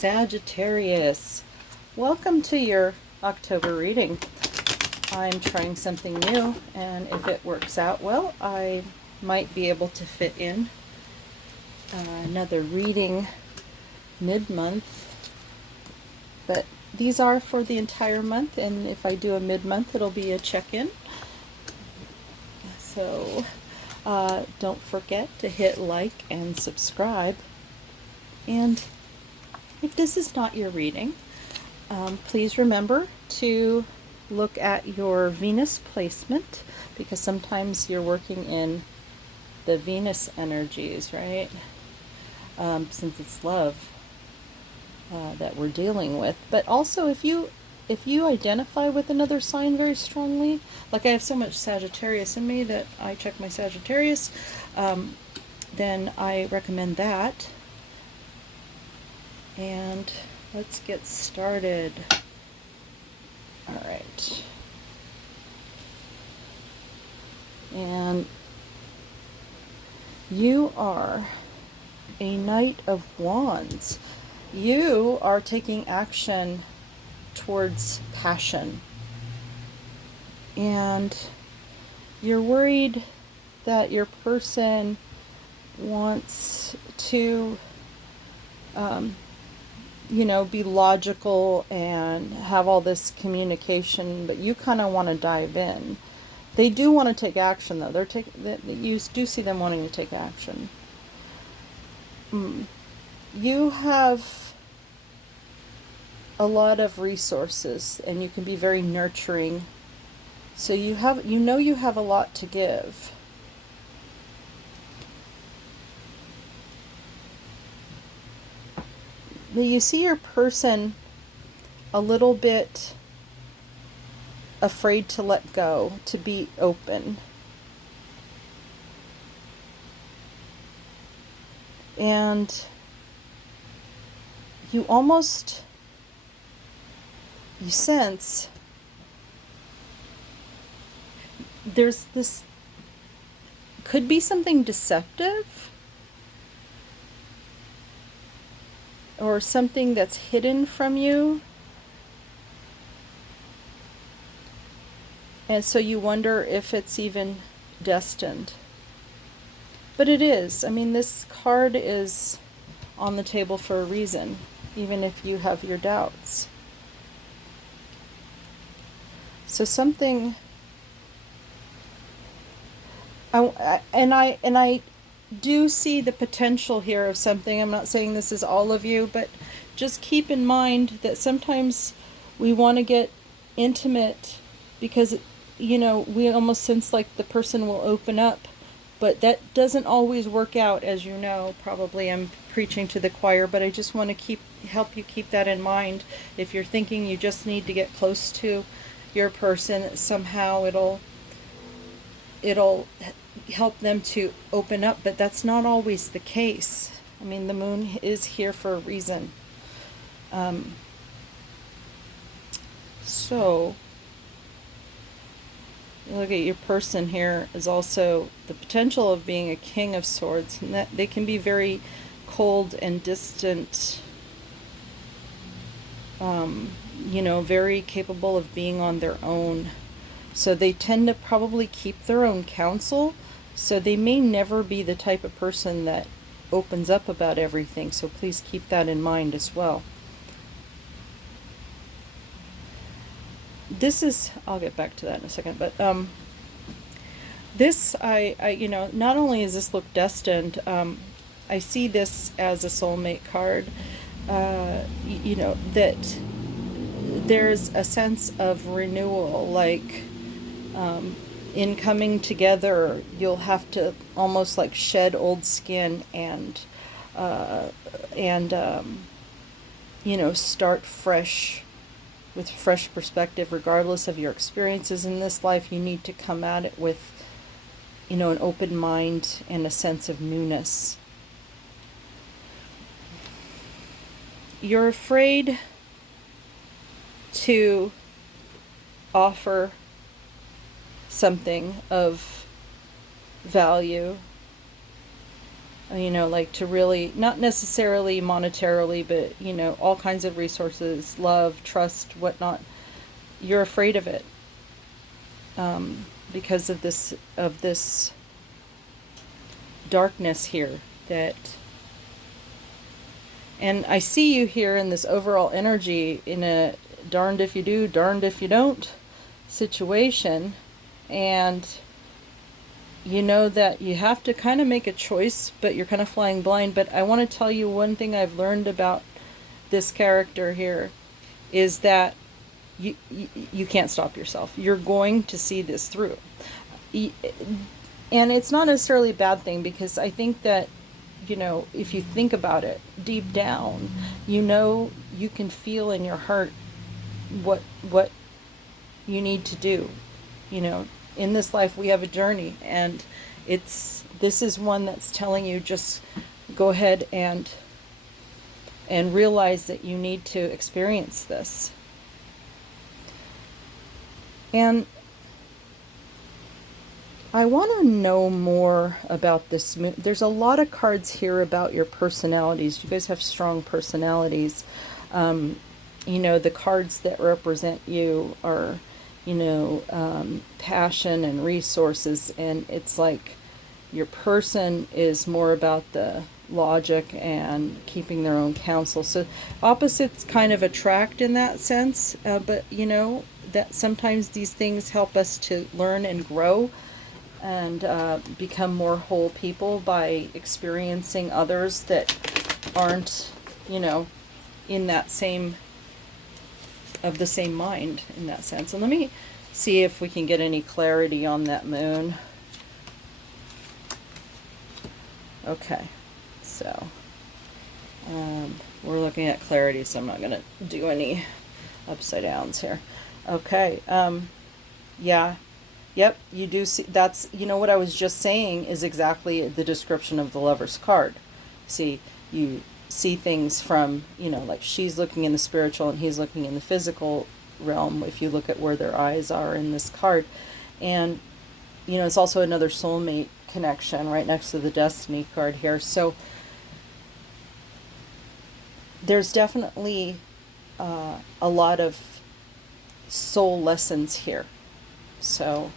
Sagittarius, welcome to your October reading. I'm trying something new, and if it works out well, I might be able to fit in another reading mid-month. But these are for the entire month, and if I do a mid-month, it'll be a check-in. So don't forget to hit like and subscribe. And if this is not your reading, please remember to look at your Venus placement, because sometimes you're working in the Venus energies, right? Since it's love that we're dealing with. But also, if you identify with another sign very strongly, like I have so much Sagittarius in me that I check my Sagittarius, then I recommend that. And let's get started. All right. And you are a Knight of Wands. You are taking action towards passion. And you're worried that your person wants to be logical and have all this communication, but you kind of want to dive in. They do want to take action, though. You do see them wanting to take action. You have a lot of resources, and you can be very nurturing. So you have a lot to give. You see your person a little bit afraid to let go, to be open. And you sense there's this, could be something deceptive, or something that's hidden from you. And so you wonder if it's even destined. But it is. I mean, this card is on the table for a reason, even if you have your doubts. So something, I do see the potential here of something. I'm not saying this is all of you, but just keep in mind that sometimes we want to get intimate because, we almost sense like the person will open up, but that doesn't always work out, as you know. Probably I'm preaching to the choir, but I just want to help you keep that in mind. If you're thinking you just need to get close to your person, somehow it'll help them to open up, but that's not always the case. I mean, the moon is here for a reason. So look at your person here is also the potential of being a King of Swords, and that they can be very cold and distant, very capable of being on their own. So they tend to probably keep their own counsel. So they may never be the type of person that opens up about everything. So please keep that in mind as well. This is, I'll get back to that in a second, but this, not only does this look destined, I see this as a soulmate card, that there's a sense of renewal, like in coming together, you'll have to almost like shed old skin and start fresh with fresh perspective. Regardless of your experiences in this life, you need to come at it with, an open mind and a sense of newness. You're afraid to offer something of value You know, like to really, not necessarily monetarily, but, you know, all kinds of resources, love, trust, whatnot. You're afraid of it, because of this darkness here that, and I see you here in this overall energy in a darned if you do, darned if you don't situation. And you know that you have to kind of make a choice, but you're kind of flying blind. But I want to tell you one thing I've learned about this character here is that you can't stop yourself. You're going to see this through. And it's not necessarily a bad thing, because I think that, you know, if you think about it deep down, you know, you can feel in your heart what you need to do. You know, in this life we have a journey, and this is one that's telling you, just go ahead and realize that you need to experience this. And I want to know more about this. There's a lot of cards here about your personalities. You guys have strong personalities. You know, the cards that represent you are, you know, passion and resources. And it's like your person is more about the logic and keeping their own counsel. So opposites kind of attract in that sense. But, you know, that sometimes these things help us to learn and grow and become more whole people by experiencing others that aren't, you know, in that same, of the same mind in that sense. And let me see if we can get any clarity on that moon. Okay, so we're looking at clarity, so I'm not going to do any upside downs here. Okay, yeah. Yep, you do see, that's, you know, what I was just saying is exactly the description of the Lover's card. See, you see things from, you know, like she's looking in the spiritual and he's looking in the physical realm, if you look at where their eyes are in this card. And, you know, it's also another soulmate connection right next to the Destiny card here. So there's definitely a lot of soul lessons here. So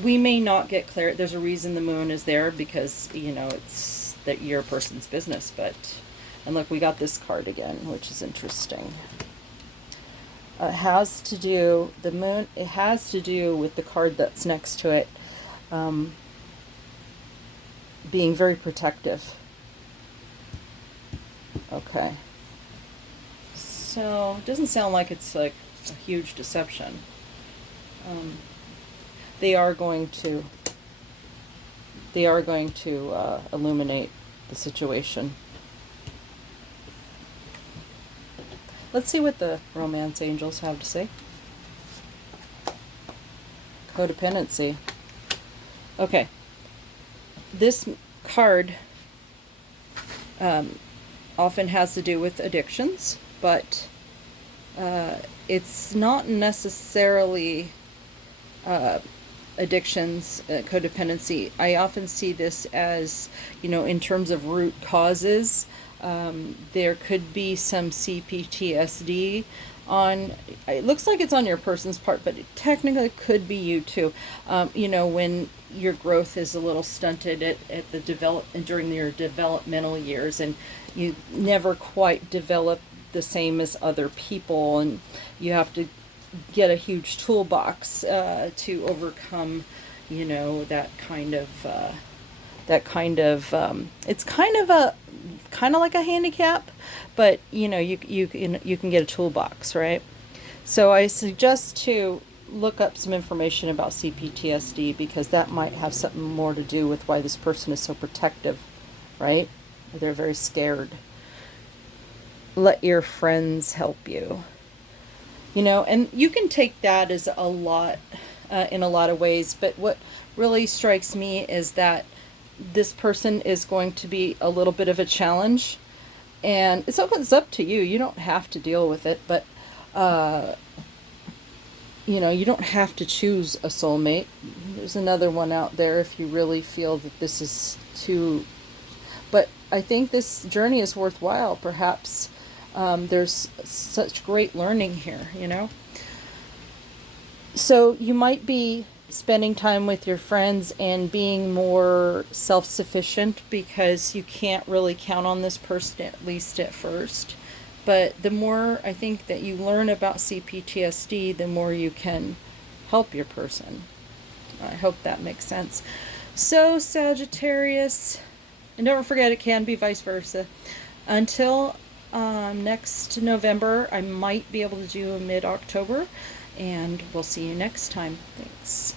we may not get clear. There's a reason the moon is there, because, you know, it's that your person's business. But, and look, we got this card again, which is interesting. It has to do, the moon, it has to do with the card that's next to it, being very protective. Okay. So, it doesn't sound like it's like a huge deception. They are going to illuminate the situation. Let's see what the romance angels have to say. Codependency. Okay. This card often has to do with addictions, but it's not necessarily addictions, codependency. I often see this as, you know, in terms of root causes. There could be some CPTSD on, it looks like it's on your person's part, but it technically could be you too. You know, when your growth is a little stunted at the during your developmental years, and you never quite develop the same as other people, and you have to get a huge toolbox to overcome, you know, that kind of it's kind of like a handicap, but, you know, you can get a toolbox, right? So I suggest to look up some information about CPTSD, because that might have something more to do with why this person is so protective, right? They're very scared. Let your friends help you. You know, and you can take that as a lot, in a lot of ways, but what really strikes me is that this person is going to be a little bit of a challenge, and it's up to you. You don't have to deal with it, but, you know, you don't have to choose a soulmate. There's another one out there if you really feel that this is too But I think this journey is worthwhile. Perhaps there's such great learning here, you know? So you might be spending time with your friends and being more self-sufficient because you can't really count on this person, at least at first. But the more I think that you learn about CPTSD, the more you can help your person. I hope that makes sense. So, Sagittarius, and don't forget it can be vice versa. Until next November, I might be able to do a mid-October, and we'll see you next time. Thanks.